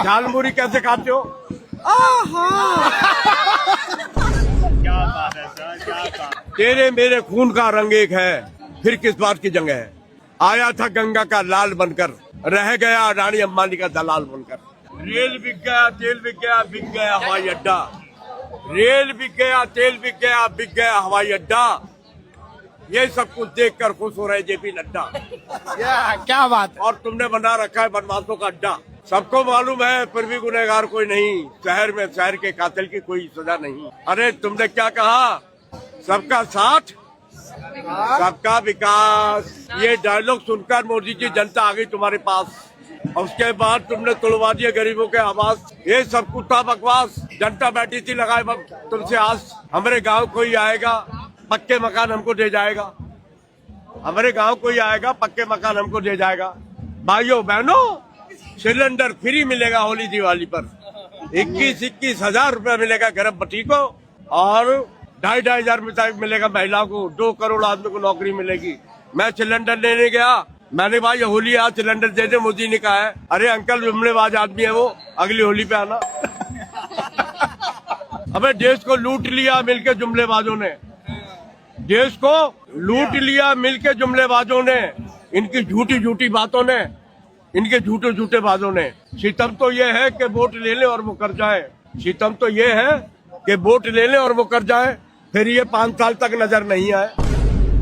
झालमुरी कैसे खाते हो? क्या बात है सर, क्या बात। तेरे मेरे खून का रंग एक है, फिर किस बात की जंग है। आया था गंगा का लाल बनकर, रह गया रानी अंबानी का दलाल बनकर। रेल बिक गया, तेल बिक गया, बिक गया हवाई अड्डा। रेल बिक गया, तेल बिक गया, बिक गया हवाई अड्डा। ये सब कुछ देखकर खुश हो रहे जेपी नड्डा। क्या बात है। और तुमने बना रखा है बदमाशों का अड्डा। सबको मालूम है फिर भी गुनहगार कोई नहीं, शहर में शहर के कातिल की कोई सजा नहीं। अरे तुमने क्या कहा? सबका साथ सबका विकास। ये डायलॉग सुनकर मोदी जी जनता आ गई तुम्हारे पास। और उसके बाद तुमने तोड़वा दिए गरीबों के आवास। ये सब कुछ था बकवास। जनता बैठी थी लगाए तुमसे आस, हमारे गांव कोई आएगा पक्के मकान हमको दे जाएगा। हमारे गांव कोई आएगा पक्के मकान हमको दे जाएगा। भाइयों बहनों, सिलेंडर फ्री मिलेगा होली दिवाली पर। 21-21 हजार रुपया मिलेगा गर्भवती को, और 2,500 हजार मिलेगा महिलाओं को। 2 करोड़ आदमी को नौकरी मिलेगी। मैं सिलेंडर लेने गया, मैंने भाई होली आज सिलेंडर दे दे, मोदी ने कहा है। अरे अंकल जुमलेबाज आदमी है वो, अगली होली पे आना। अबे देश को लूट लिया मिलके जुमलेबाजों ने, देश को लूट लिया मिलके जुमलेबाजों ने, इनकी झूठी झूठी बातों ने, इनके झूठे झूठे बातों ने। सितम तो ये है कि वोट ले ले और वो कर जाए। सितम तो ये है कि वोट ले ले और वो कर जाए, फिर ये 5 साल तक नजर नहीं आए।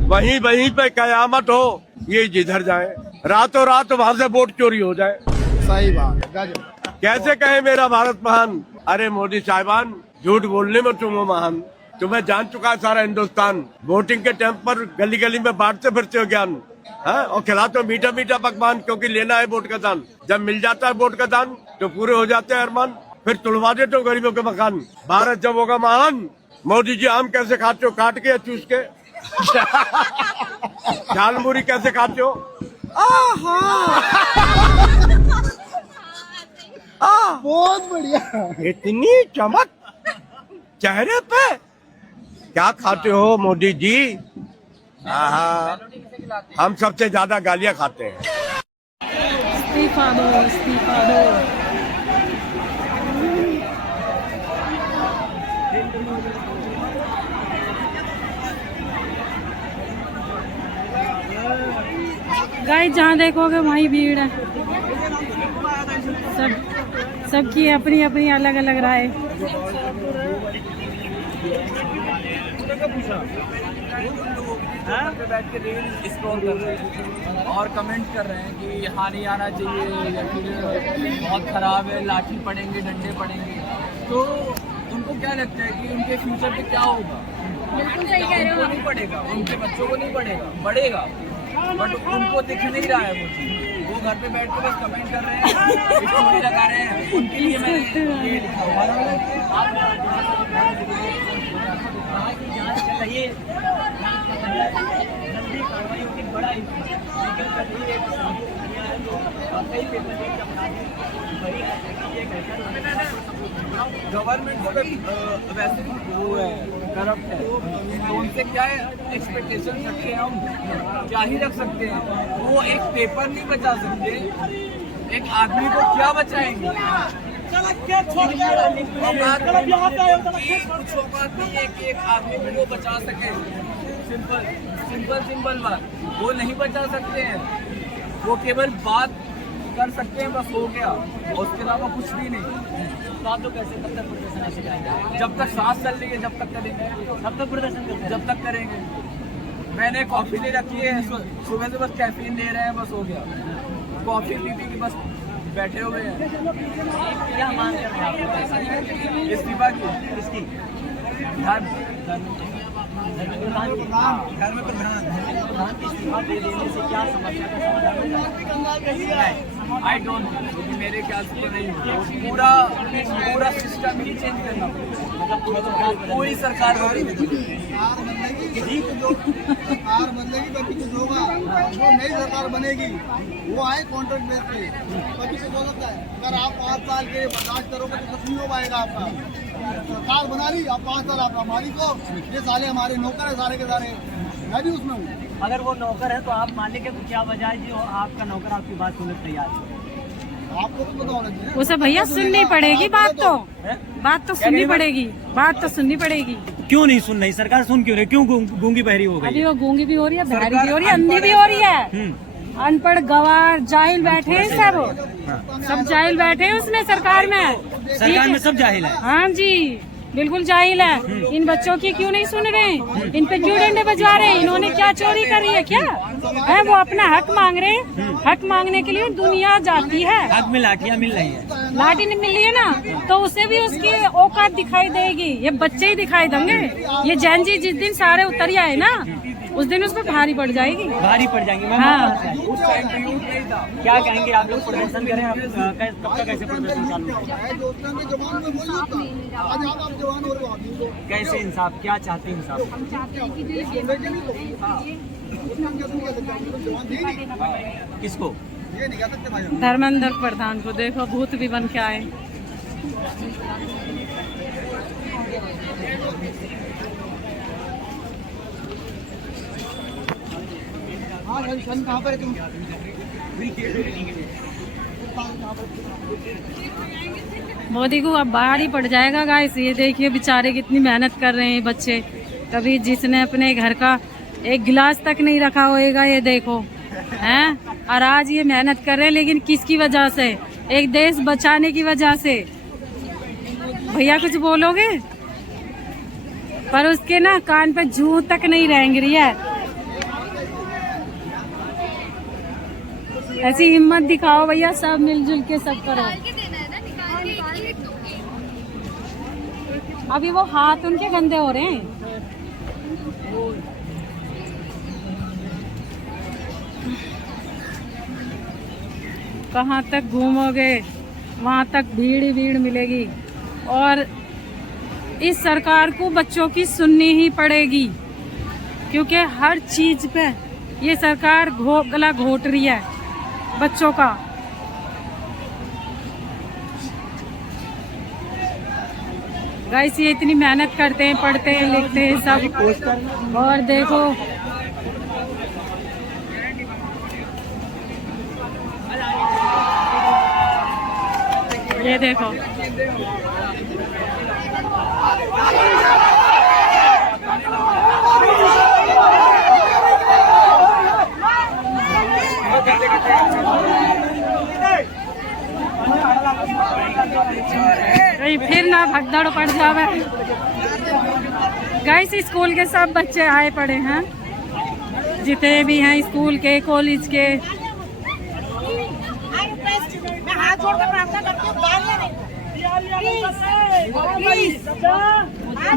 वहीं वहीं पे कयामत हो, ये जिधर जाए, रातों रात वहां से वोट चोरी हो जाए। सही बात है, गजब। कैसे कहे मेरा भारत महान? अरे मोदी साहिबान, झूठ बोलने में तुम हो महान। तुम्हें जान चुका है सारा हिंदुस्तान। वोटिंग के टाइम पर गली गली में बांटते फिरते हो ज्ञान, हाँ? और खिलाते हो मीठा मीठा पकवान, क्योंकि लेना है वोट का दान। जब मिल जाता है वोट का दान तो पूरे हो जाते हैं अरमान, फिर तुड़वा देते हो गरीबों के मकान। भारत जब होगा महान, मोदी जी आम कैसे खाते हो? काट के या चूस के? झालमुरी कैसे खाते हो? बहुत बढ़िया। इतनी चमक चेहरे पे, क्या खाते हो मोदी जी? हम सबसे ज्यादा गालियां खाते हैं। इस्तीफा दो, इस्तीफा दो। गाइस जहाँ देखोगे वहीं भीड़ है। सबकी अपनी अपनी अलग अलग राय। पे बैठ के रील स्क्रॉल कर रहे हैं और कमेंट कर रहे हैं कि यहाँ नहीं आना चाहिए, या फिर बहुत खराब है, लाठी पड़ेंगे, डंडे पड़ेंगे। तो उनको क्या लगता है कि उनके फ्यूचर पे क्या होगा? बिल्कुल सही कह रहे हो। नहीं पड़ेगा, उनके बच्चों को नहीं पड़ेगा, बढ़ेगा, बट उनको दिख नहीं रहा है वो चीज़। वो घर पे बैठ के बस कमेंट कर रहे हैं, स्टोरी लगा रहे हैं। उनके लिए मैंने ये लिखा हुआ गवर्नमेंट को वैसे भी वो है, करप्ट है, तो उनसे क्या एक्सपेक्टेशन रखे हैं हम? क्या ही रख सकते हैं? वो एक पेपर नहीं बचा सकते, एक आदमी को क्या बचाएंगे? कुछ औकात नहीं है कि एक आदमी को वो बचा सके। सिंपल बात, वो नहीं बचा सकते हैं। वो केवल बात कर सकते हैं, बस हो गया, उसके अलावा कुछ भी नहीं। आप लोग कैसे तब तक प्रदर्शन ऐसे करेंगे? जब तक सांस चल रही है जब तक करेंगे, तब तक प्रदर्शन करेंगे, जब तक करेंगे। मैंने कॉफी ले रखी है, सुबह से बस कैफीन ले रहे हैं, बस हो गया। कॉफी पी के बस बैठे हुए हैं। क्या मांग कर रहे हैं? इस्तीफा की, इसकी घर में प्रधान इस्तीफा दे देने से क्या समस्या का समाधान? आई डोंट नो, मेरे ख्याल से तो नहीं होगा। पूरा सिस्टम ही चेंज करना पड़ेगा, मतलब पूरी सरकार बदलेगी। सरकार बदलेगी तो कुछ होगा। जो नई सरकार बनेगी वो आए कॉन्ट्रैक्ट बेस पे, कभी कुछ हो सकता है। अगर आप 5 साल के बर्दाश्त करोगे तो कुछ नहीं हो पाएगा आपका। सरकार बना ली, आप 5 साल आपका हमारी को, ये साले हमारे नौकर है सारे के सारे, मैं भी उसमें हूँ। अगर वो नौकर है तो आप मालिक है, तो क्या वजह है जो आपका नौकर आपकी बात सुनने तैयार है? आपको तो पता होना चाहिए। उसे भैया सुननी पड़ेगी बात तो सुननी पड़ेगी, बात तो सुननी पड़ेगी। क्यों नहीं सुन रही सरकार? सुन क्यों रही? क्यों गूंगी बहरी हो गई? अभी वो गूंगी भी हो रही है, बहरी भी हो रही है, अंधी भी हो रही है। अनपढ़ गवार जाहिल बैठे हैं सब जाहिल बैठे हैं उसमें सरकार में सब जाहिल है। हाँ जी बिल्कुल जाहिल है। इन बच्चों की क्यों नहीं सुन रहे हैं? इन पे क्यों डंडे बजा रहे हैं? इन्होंने क्या चोरी करी है? क्या है वो अपना हक मांग रहे हैं। हक मांगने के लिए दुनिया जाती है। हक में लाठियाँ मिल रही है। लाठी नहीं मिल रही है ना, तो उसे भी उसकी औकात दिखाई देगी। ये बच्चे ही दिखाई देंगे। ये जैन जी जिस दिन सारे उतर जाए ना, उस दिन उस पर भारी पड़ जाएगी। भारी पड़ जाएंगे। हाँ। क्या कहेंगे आप लोग? प्रदर्शन करें आप? कब तक कैसे प्रदर्शन चालू है? कैसे इंसाफ? क्या चाहते हैं इंसाफ? किसको? धर्मेंद्र प्रधान को देखो, भूत भी बन के आए। कहाँ पर है तुम? मोदी को अब बाहर ही पड़ जाएगा गाइस। ये देखिए बेचारे कितनी मेहनत कर रहे हैं बच्चे। कभी जिसने अपने घर का एक गिलास तक नहीं रखा होएगा, ये देखो हैं। और आज ये मेहनत कर रहे हैं, लेकिन किसकी वजह से? एक देश बचाने की वजह से। भैया कुछ बोलोगे? पर उसके ना कान पे जूं तक नहीं रेंग रही है। ऐसी हिम्मत दिखाओ भैया, सब मिलजुल के सब करो। अभी वो हाथ उनके गंदे हो रहे हैं। कहाँ तक घूमोगे वहाँ तक भीड़ ही भीड़ मिलेगी। और इस सरकार को बच्चों की सुननी ही पड़ेगी, क्योंकि हर चीज पे ये सरकार गला घोट रही है बच्चों का। गाइस ये इतनी मेहनत करते हैं, पढ़ते हैं, लिखते हैं सब। और देखो ये देखो फिर ना भगदड़ पड़ जावे। गाइस स्कूल के सब बच्चे आए पड़े हैं, जितने भी हैं स्कूल के, कॉलेज के। मैं हाथ जोड़कर प्रार्थना करती हूँ,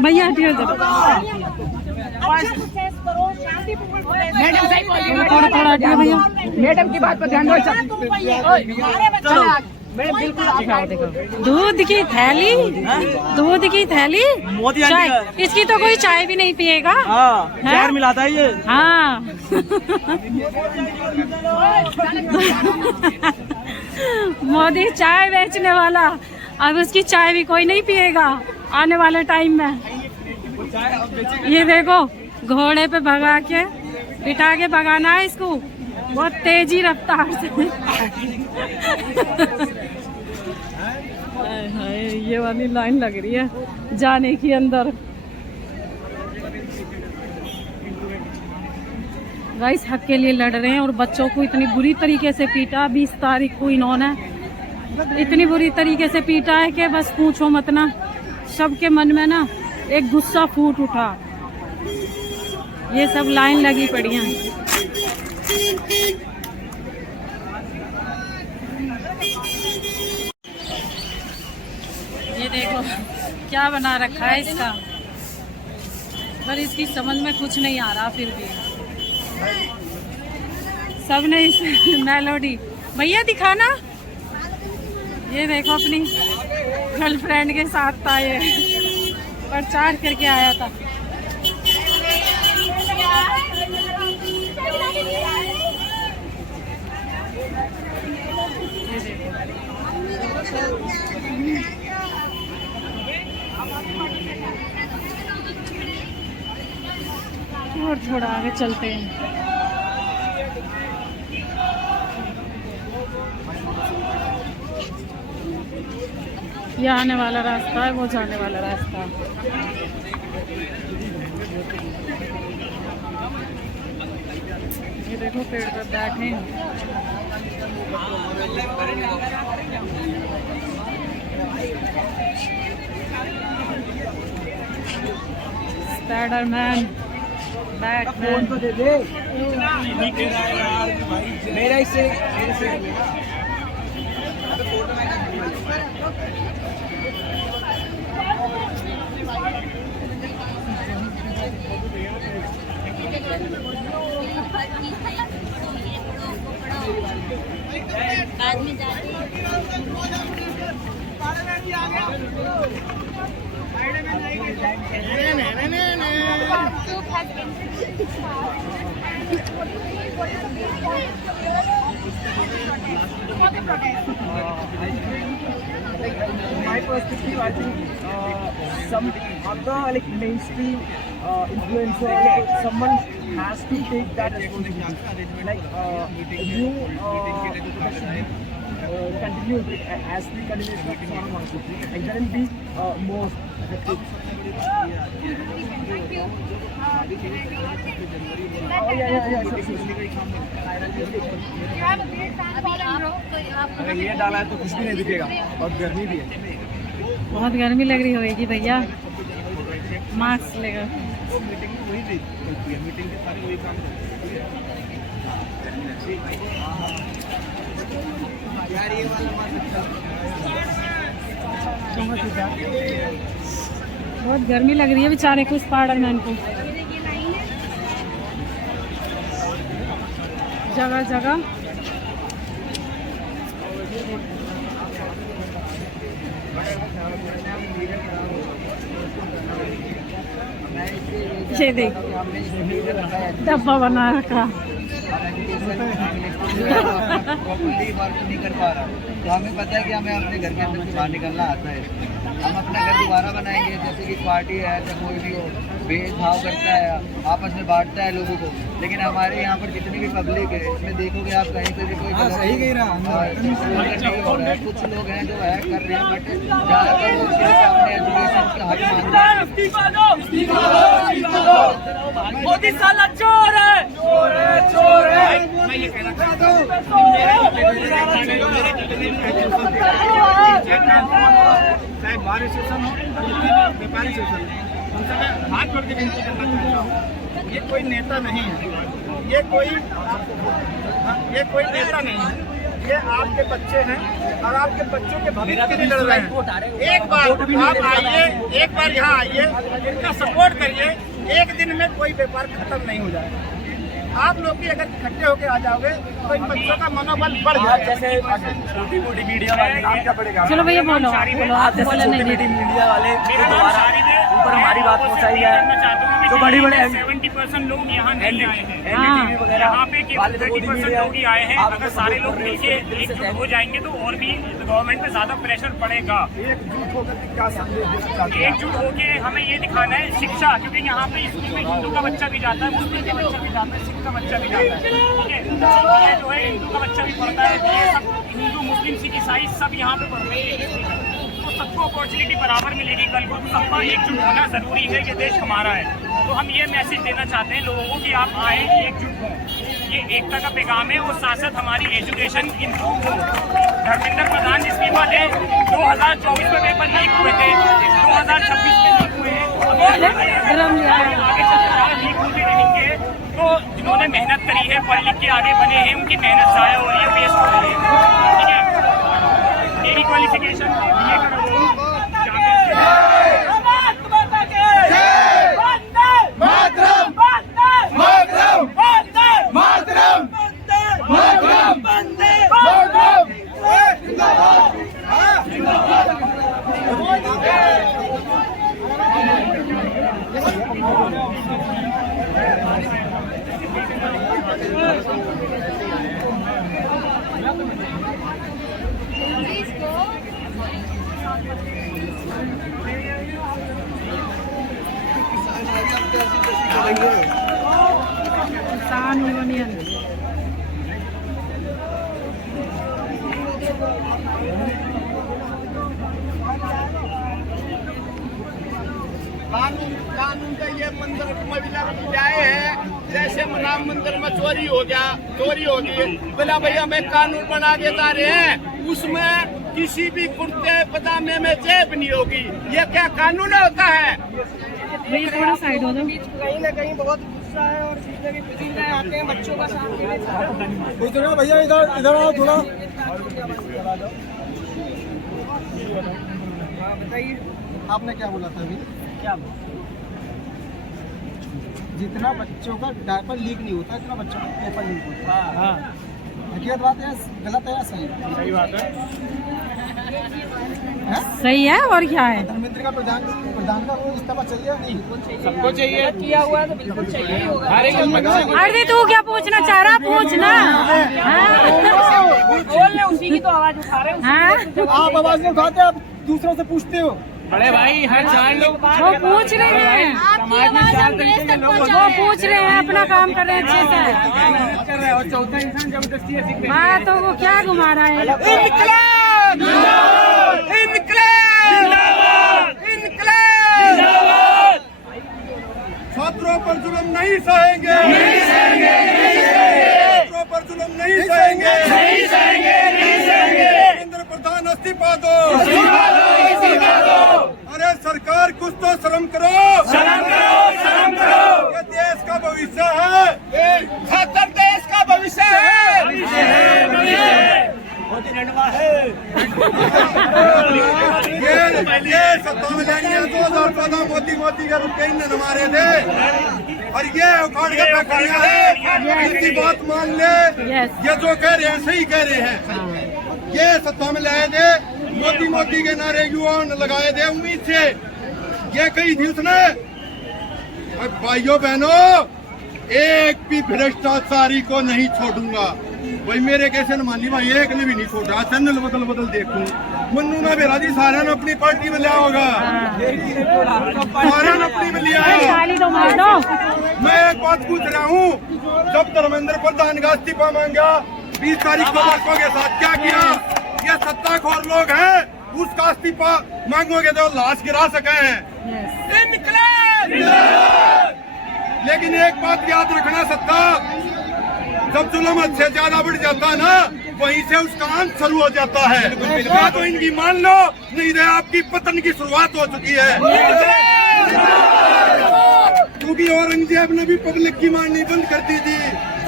भैया हटियो जरा। थोड़ा थोड़ा हटियो भैया। मैडम की बात पर ध्यान दो। देखो दूध की थैली, दूध की थैली। मोदी चाय, इसकी तो कोई चाय भी नहीं पिएगा। जहर मिलाता है ये। हाँ मोदी चाय बेचने वाला, अब उसकी चाय भी कोई नहीं पिएगा आने वाले टाइम में। ये देखो घोड़े पे भगा के बिठा के भगाना है इसको, बहुत तेजी रफ्तार से। ये वाली लाइन लग रही है जाने की अंदर। गाइस हक के लिए लड़ रहे हैं और बच्चों को इतनी बुरी तरीके से पीटा। 20 तारीख को इन्होंने इतनी बुरी तरीके से पीटा है कि बस पूछो मत ना। सबके मन में ना एक गुस्सा फूट उठा। ये सब लाइन लगी पड़ी हैं। ये देखो क्या बना रखा है इसका, पर इसकी समझ में कुछ नहीं आ रहा। फिर भी सबने इस मेलोडी। भैया दिखाना। ये देखो अपनी गर्लफ्रेंड के साथ था, ये प्रचार करके आया था। और थोड़ा आगे चलते हैं। ये आने वाला रास्ता है, वो जाने वाला रास्ता। ये देखो पेड़ पर बैठे हैं। Spiderman, Batman. तो दे दे मेरा इससे बाद में जाके my perspective, I think some other like mainstream influencer, someone has to take that responsibility. Like you continue as we continue and then be more effective. Oh yeah, sure. अगर ये डाला है तो कुछ भी नहीं दिखेगा और गर्मी भी है। बहुत गर्मी लग रही होगी भैया, मास्क लेकर। मीटिंग में वही होती है, मीटिंग के सारे वही काम यार ये वाला बहुत गर्मी लग रही है बेचारे को, स्पाइडरमैन को। जगह जगह ये देख डब्बा बना रखा। प्रॉपर्ली वर्क नहीं कर पा रहा, तो हमें पता है कि हमें अपने घर के अंदर से बाहर निकलना आता है। हम अपना घर दोबारा बनाएंगे, जैसे कि पार्टी है या कोई भी हो, भेदभाव करता है, आपस में बांटता है लोगों को। लेकिन हमारे यहाँ पर जितनी भी पब्लिक है, इसमें देखोगे आप कहीं पे भी कोई सही कह रहा है। कुछ लोग हैं जो है कर रहे हैं, बट ज़्यादातर लोग सिर्फ अपने एजुकेशन का हक मांगते हैं। मोदी साला चोर है, चोर है, चोर है। मैं ये कहना चाहता हूँ चाहे बार सेशन हो, व्यापारी सेशन हो, हम सब हाथ जोड़ के विनती करना चाहता हूँ, ये कोई नेता नहीं है, ये कोई नेता नहीं है, ये आपके बच्चे हैं और आपके बच्चों के भविष्य के लिए लड़ रहे हैं। एक बार आप आइए, एक बार यहाँ आइए, इनका सपोर्ट करिए, एक दिन में कोई व्यापार खत्म नहीं हो जाएगा। आप लोग भी अगर इकट्ठे होकर आ जाओगे तो इन बच्चों का मनोबल बढ़ जाएगा। जैसे छोटी मोटी मीडिया वाले क्या पड़ेगा, चलो भैया बोलो, आप बोलो नहीं। मीडिया वाले ऊपर हमारी बात पहुँचाई है, तो बड़ी बड़े 70% लोग यहाँ नहीं आए हैं, वगैरह यहाँ पे केवल 30% लोग ही आए हैं। अगर सारे लोग मिलके एकजुट हो जाएंगे तो और भी गवर्नमेंट पे ज्यादा प्रेशर पड़ेगा। एकजुट होके हमें ये दिखाना है शिक्षा, क्योंकि यहाँ पे स्कूल में हिंदू का बच्चा भी जाता है, मुस्लिम का बच्चा भी जाता है, सिख का बच्चा भी जाता है, ठीक है। ये जो है हिंदू का बच्चा भी पढ़ता है, ये सब हिंदू मुस्लिम सिख ईसाई सब यहाँ पे पढ़ रहे हैं, तो सबको अपॉर्चुनिटी बराबर मिलेगी। कल को सबका एकजुट होना जरूरी है, ये देश हमारा है। तो हम ये मैसेज देना चाहते हैं लोगों को कि आप आए, एकजुट हो, ये एकता का पैगाम है। और साथ साथ हमारी एजुकेशन इम्प्रूव हो। धर्मेंद्र प्रधान इस्तीफा दें, 2024 में पेपर लीक हुए थे, 2026 में लीक हुए हैं, आगे चलकर लीक होते रहेंगे। तो जिन्होंने मेहनत करी है, पढ़ लिख के आगे बने हैं, उनकी मेहनत ज़ाया हो रही है, वेस्ट हो रही है, ठीक है। मेरी क्वालिफिकेशन ये करो, किसान यूनियन कानून का ये मंदिर महिला जाए है, जैसे राम मंदिर में चोरी हो गई, बोला भैया मैं कानून बना देता रहे हैं, उसमें किसी भी कुर्ते पजामे में जेब नहीं होगी, ये क्या कानून होता है? थोड़ा साइड हो जाओ। कहीं ना कहीं बहुत गुस्सा है और जितने भी पसीने आते हैं बच्चों का साथ देने से। भैया इधर आओ थोड़ा। बताइए आपने क्या बोला था अभी? क्या जितना बच्चों का डायपर लीक नहीं होता, इतना बच्चों का पेपर लीक होता है। हाँ हकीकत बात है, गलत है या सही? सही बात है। सही है और क्या है? प्रधानमंत्री का प्रधान का वो इस्तीफा चाहिए या नहीं? सबको चाहिए, किया हुआ है तो बिल्कुल चाहिए ही होगा। अरे तू क्या पूछना चाह रहा, पूछना। बोल रहे उसी की तो आवाज उठा रहे हैं। आप आवाज नहीं उठाते, आप दूसरों से पूछते हो। बड़े भाई हर 4 लोग वो पूछ रहे हैं, समाज में 4 तरीके के लोग होते वो हैं। पूछ रहे हैं, अपना काम कर रहे हैं अच्छे से। मेहनत कर रहे हैं और चौथा इंसान जबरदस्ती ऐसी करते हैं। हाँ तो वो क्या घुमा रहा है? इनकलाब! इनकलाब! इनकलाब! छात्रों पर जुल्म नहीं सहेंगे, छात्रों पर जुल्म नहीं सहेंगे, केंद्र प्रधान इस्तीफा दो, अरे सरकार कुछ तो शर्म करो, ये देश का भविष्य है, खातर देश का भविष्य है। ये सत्ता में जाएंगे 2014 मोदी के रुपये इन्हें मारे थे, और ये उखाड़ के फैक्ट्रियां है, इनकी बात मान ले, ये जो कह रहे हैं सही कह रहे हैं। ये सत्ता में लाए थे, मोदी के नारे युवाओं ने लगाए थे उम्मीद से, ये कही थी उसने, भाइयों बहनों एक भी भ्रष्टाचारी को नहीं छोड़ूंगा। भाई मेरे कैसे न मानी भाई, एक ने भी नहीं छोड़ा, चैनल बदल देखूं, मन्नू ना बेरा जी सारे ने अपनी पार्टी में लिया होगा, सारे ने अपनी में लिया है। तो मार दो। मैं एक बात पूछ रहा हूँ, जब धर्मेंद्र प्रधान का इस्तीफा मांगा 20 तारीख को वर्षों के साथ क्या किया? ये सत्ताखोर लोग हैं, उसका इस्तीफा मांगोगे तो लाश गिरा सके हैं। लेकिन एक बात याद रखना, सत्ता जब जुल्म हद से ज्यादा बढ़ जाता है ना, वहीं से उसका अंत शुरू हो जाता है। या तो इनकी मान लो, नहीं तो आपकी पतन की शुरुआत हो चुकी है। क्योंकि औरंगजेब ने भी पब्लिक की माननी बंद कर दी थी,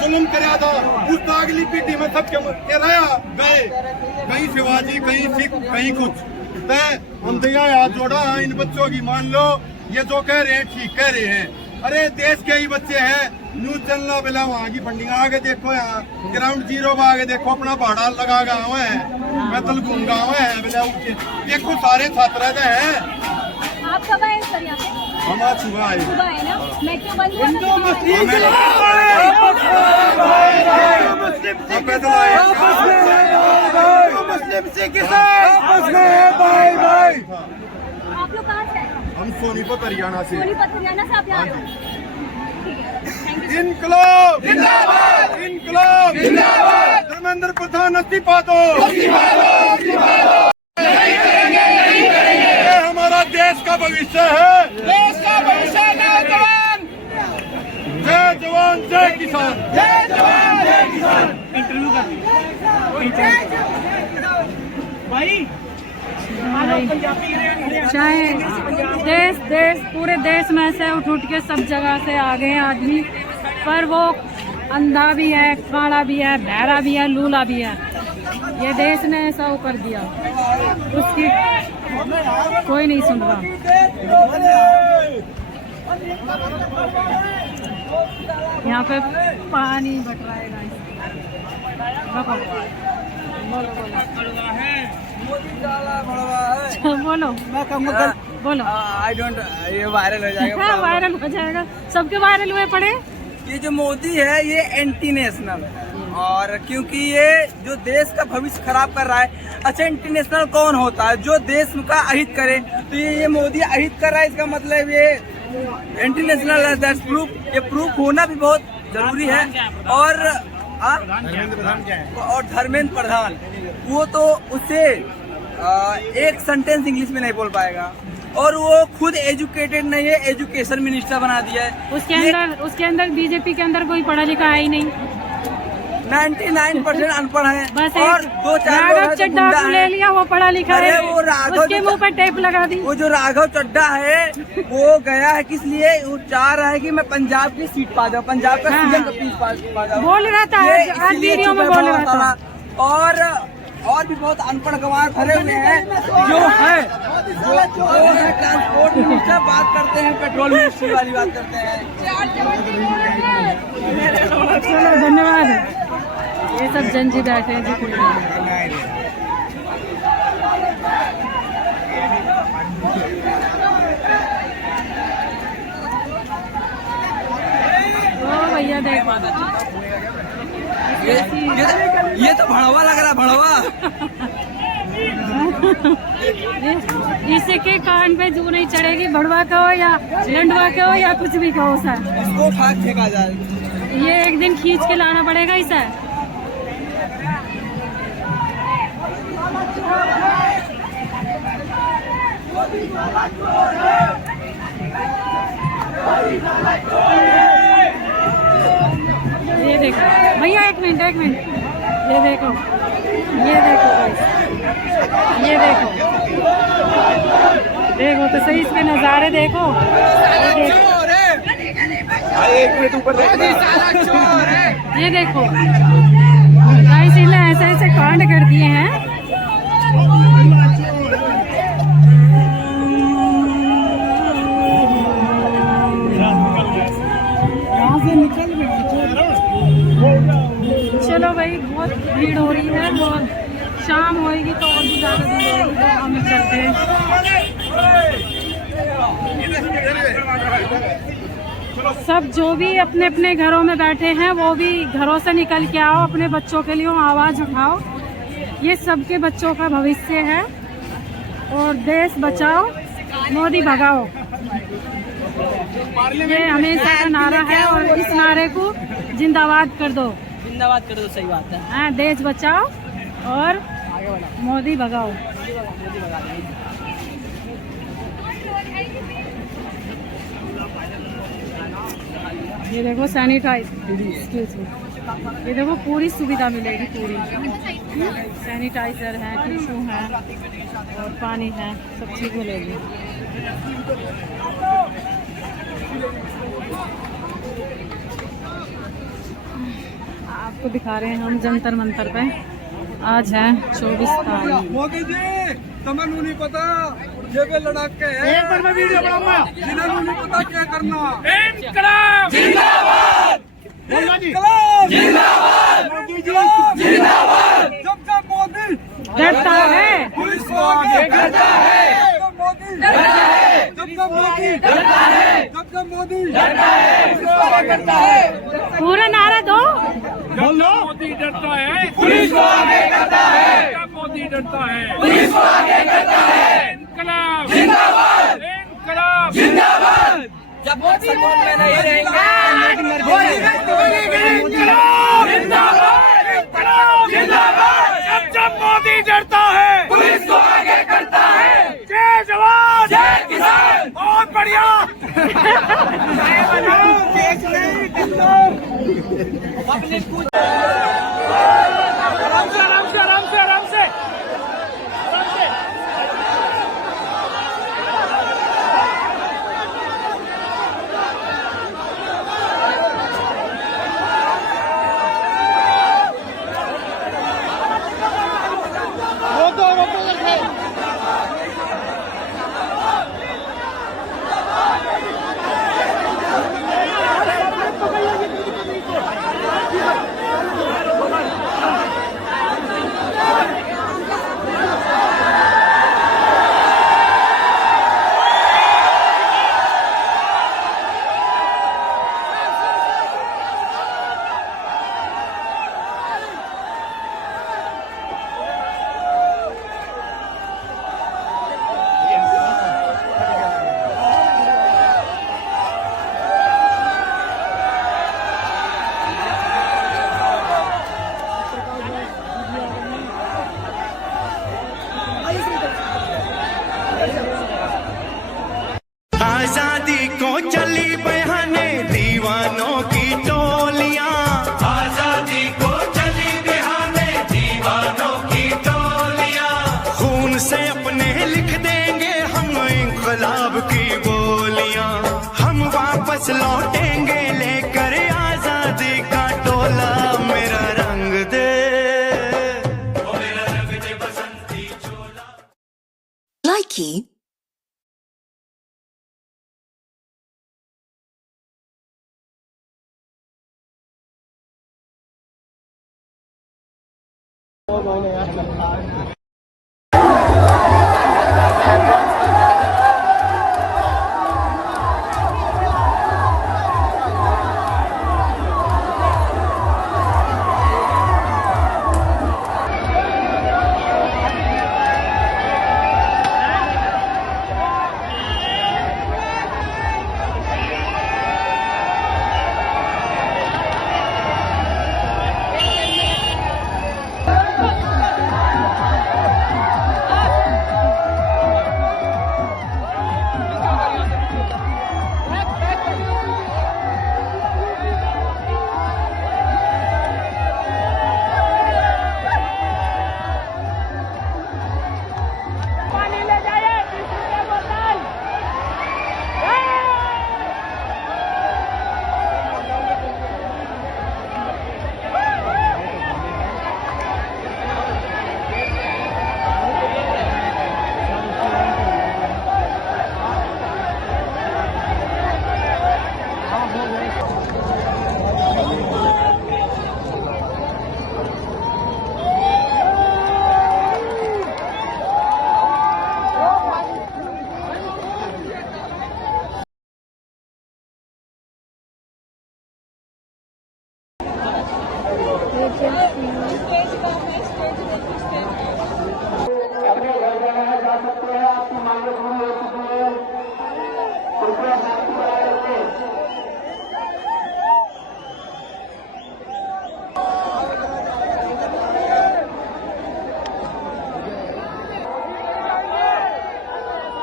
जुल्म कराया था, उस अगली पीढ़ी में सब कराया गए, कहीं शिवाजी, कहीं सिख, कहीं कुछ। हम तो यहाँ हाथ जोड़ा, इन बच्चों की मान लो, ये जो कह रहे हैं ठीक कह रहे हैं। अरे देश के ही बच्चे हैं, न्यूज चलना बेला वहाँ की फंडिंग आगे देखो, यहाँ ग्राउंड जीरो में आगे देखो, अपना भाड़ा लगा गाँव है, पैदल घूम गाँव है बेला, देखो सारे छात्र हैं। आप कब आए सर यहाँ पे? हम आज सुबह आए। सुबह आए ना, मैं क्यों बंद हुआ पैदल आए, आप लोग कहाँ से आए? हम सोनीपत हरियाणा से। सोनीपत हरियाणा से आप यहाँ आए हो? ठीक है, थैंक यू। इनकलाब जिंदाबाद, इनकलाब जिंदाबाद, धर्मेंद्र प्रधान इस्तीफा दो, ये हमारा देश का भविष्य है, देश का भविष्य नौजवान। जय जवान जय किसान, जय जवान जय किसान। इंटरव्यू भाई चाहे देश पूरे देश में से उठ के सब जगह से आ गए हैं आदमी, पर वो अंधा भी है, काड़ा भी है, बहरा भी है, लूला भी है। ये देश ने ऐसा वो कर दिया, उसकी कोई नहीं सुन रहा। यहाँ पे पानी बट रहा है गाइस। बोलो, मैं कहूँगा बोलो। आई डोंट, ये वायरल हो जाएगा। हाँ, वायरल हो जाएगा, सबके वायरल हुए पड़े। ये जो मोदी है ये एंटी नेशनल है, और क्योंकि ये जो देश का भविष्य खराब कर रहा है। अच्छा, एंटी नेशनल कौन होता है? जो देश का अहित करे, तो ये मोदी अहित कर रहा है, इसका मतलब ये एंटी नेशनल है। दैट्स प्रूफ, ये प्रूफ होना भी बहुत जरूरी है। और धर्मेंद्र प्रधान वो तो उससे एक सेंटेंस इंग्लिश में नहीं बोल पाएगा, और वो खुद एजुकेटेड नहीं है, एजुकेशन मिनिस्टर बना दिया है। उसके अंदर बीजेपी के अंदर कोई पढ़ा लिखा है ही नहीं, 99% अनपढ़ है। बस और 2-4 राघव चड्ढा को ले लिया, वो पढ़ा लिखा है, वो राघव उसके मुंह पर टेप लगा दी। वो जो राघव चड्ढा है वो गया है किस लिए, वो चाह रहा है कि मैं पंजाब की सीट पा जाऊँ, पंजाब का सीएम का सीट पा जाऊँ, बोल रहा था आज वीडियो में, बोल रहा था। और भी बहुत अनपढ़ गंवार भरे हुए हैं जो है ट्रांसपोर्ट मिनिस्टर बात करते हैं, पेट्रोल मिनिस्ट्री वाली बात करते हैं। चलो धन्यवाद। ये सब जन जी बैठे हैं जी। ओ भैया देखो, ये तो भड़वा लग रहा है, भड़वा। इसके कान पे जू नहीं चढ़ेगी, भड़वा कहो या लंडवा कहो या कुछ भी कहो सर, इसको उठा के फेंका जाए। ये एक दिन खींच के लाना पड़ेगा इसे। ये देखो भैया, एक मिनट, ये देखो guys, ये देखो तो सही इसके नज़ारे देखो। ये देखो गाइस, इन्हें ऐसे ऐसे कांड कर दिए हैं। चलो भाई, बहुत भीड़ हो रही है, बहुत शाम होएगी तो और भी ज़्यादा भीड़ होगी, तो हम चलते हैं। सब जो भी अपने अपने घरों में बैठे हैं वो भी घरों से निकल के आओ, अपने बच्चों के लिए आवाज़ उठाओ। ये सबके बच्चों का भविष्य है, और देश बचाओ मोदी भगाओ, ये हमेशा का नारा है। और इस नारे को जिंदाबाद कर दो, जिंदाबाद कर दो, सही बात है। हाँ, देश बचाओ और मोदी भगाओ। ये देखो सैनिटाइज, ये देखो पूरी सुविधा मिलेगी, पूरी सैनिटाइजर है, टिश्यू है और पानी है, सब चीज़ मिलेगी। आपको दिखा रहे हैं हम जंतर मंतर पे। आज है 24 तारीख। मोदी जी, तमन्नू नहीं पता ये पे लड़ाक के है, एक बार मैं वीडियो बनाऊंगा, जिन्होंने नहीं पता क्या करना। इनकलाब जिंदाबाद, जिंदाबाद, मोदी जी जिंदाबाद। जब मोदी डरता है, पुलिस को आगे करता है, जब मोदी डरता है, जब मोदी डरता है, जब मोदी डरता है, पुलिस को आगे करता है। पूरा नारा दो, बोलो। मोदी डरता है, पुलिस को आगे करता है, जब मोदी डरता है, पुलिस को आगे करता है। इनकलाब जिंदाबाद, इनकलाब जिंदाबाद। जब मोदी सपोर्ट में नहीं रहेंगे, जब मोदी डरता है, पुलिस को आगे करता है। जय जवान, जय किसान। बहुत बढ़िया। आराम से। आजादी को चली बहाने दीवानों की टोलियां, आजादी को चली बहाने दीवानों की टोलियां, खून से अपने लिख देंगे हम इंकलाब की बोलियां, हम वापस लौटेंगे लेकर आजादी का टोला, मेरा रंग दे, मेरा रंग दे बसंती चोला। Likey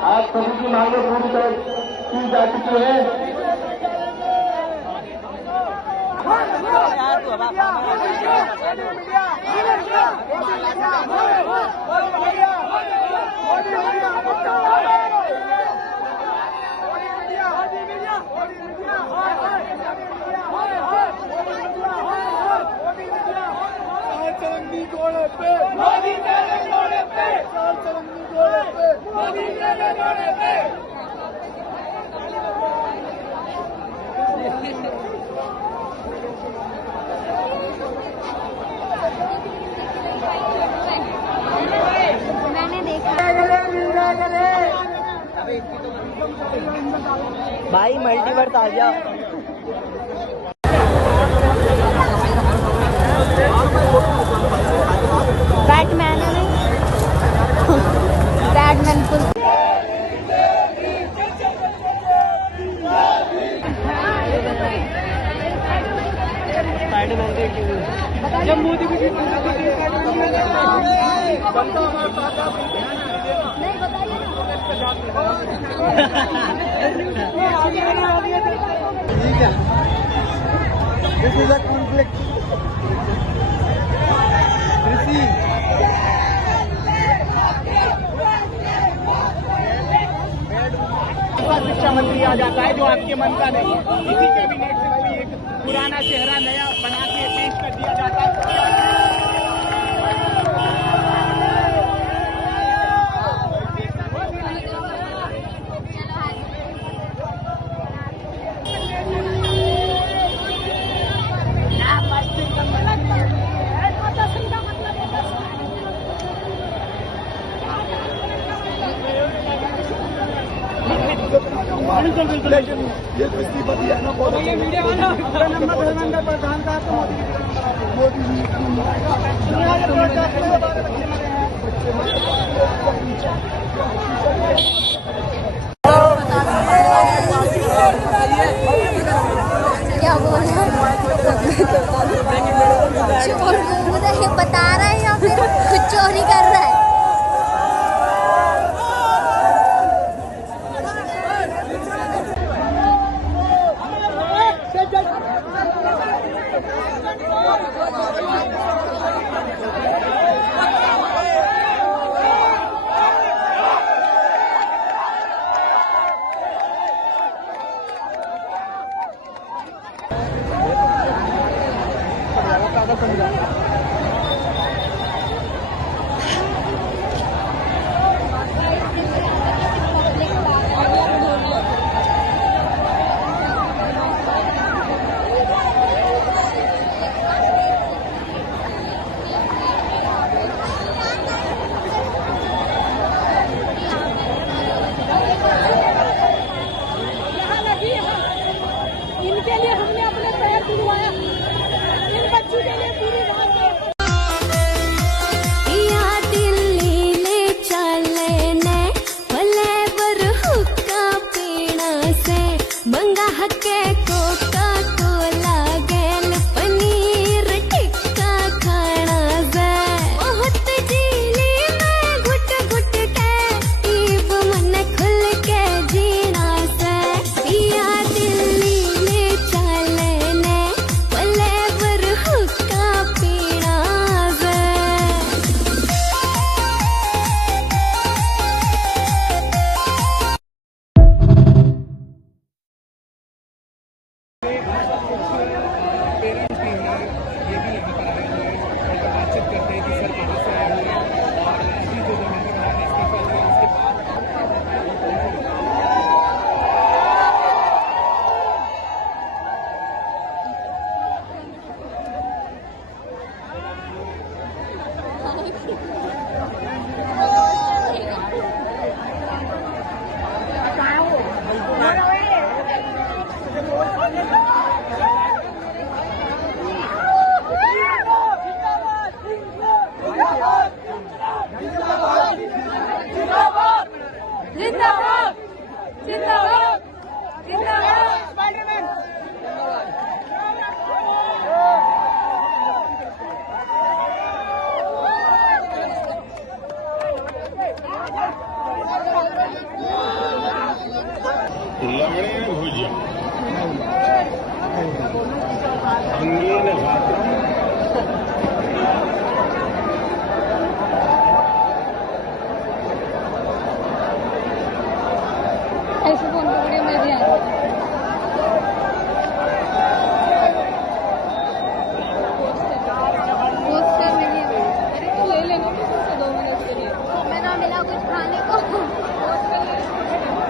आज सभी की मांगें पूरी की जा चुकी है। मैंने देखा भाई मल्टीवर्स आ जा। बैटमैन है बैटमैन फुल जब मोदी ठीक है, दिस इज अ कॉन्फ्लिक्ट। शिक्षा मंत्री आ जाता है जो आपके मन का नहीं है, इसी कैबिनेट से कोई एक पुराना चेहरा नया बना के पेश कर दिया जाता है। ये पिछली बात है ना, बहुत नंबर प्रधान का तो मोदी जी क्या बोल रहा है, बता रहा है या फिर कुछ चोरी कर रहा है। जिंदाबाद जिंदाबाद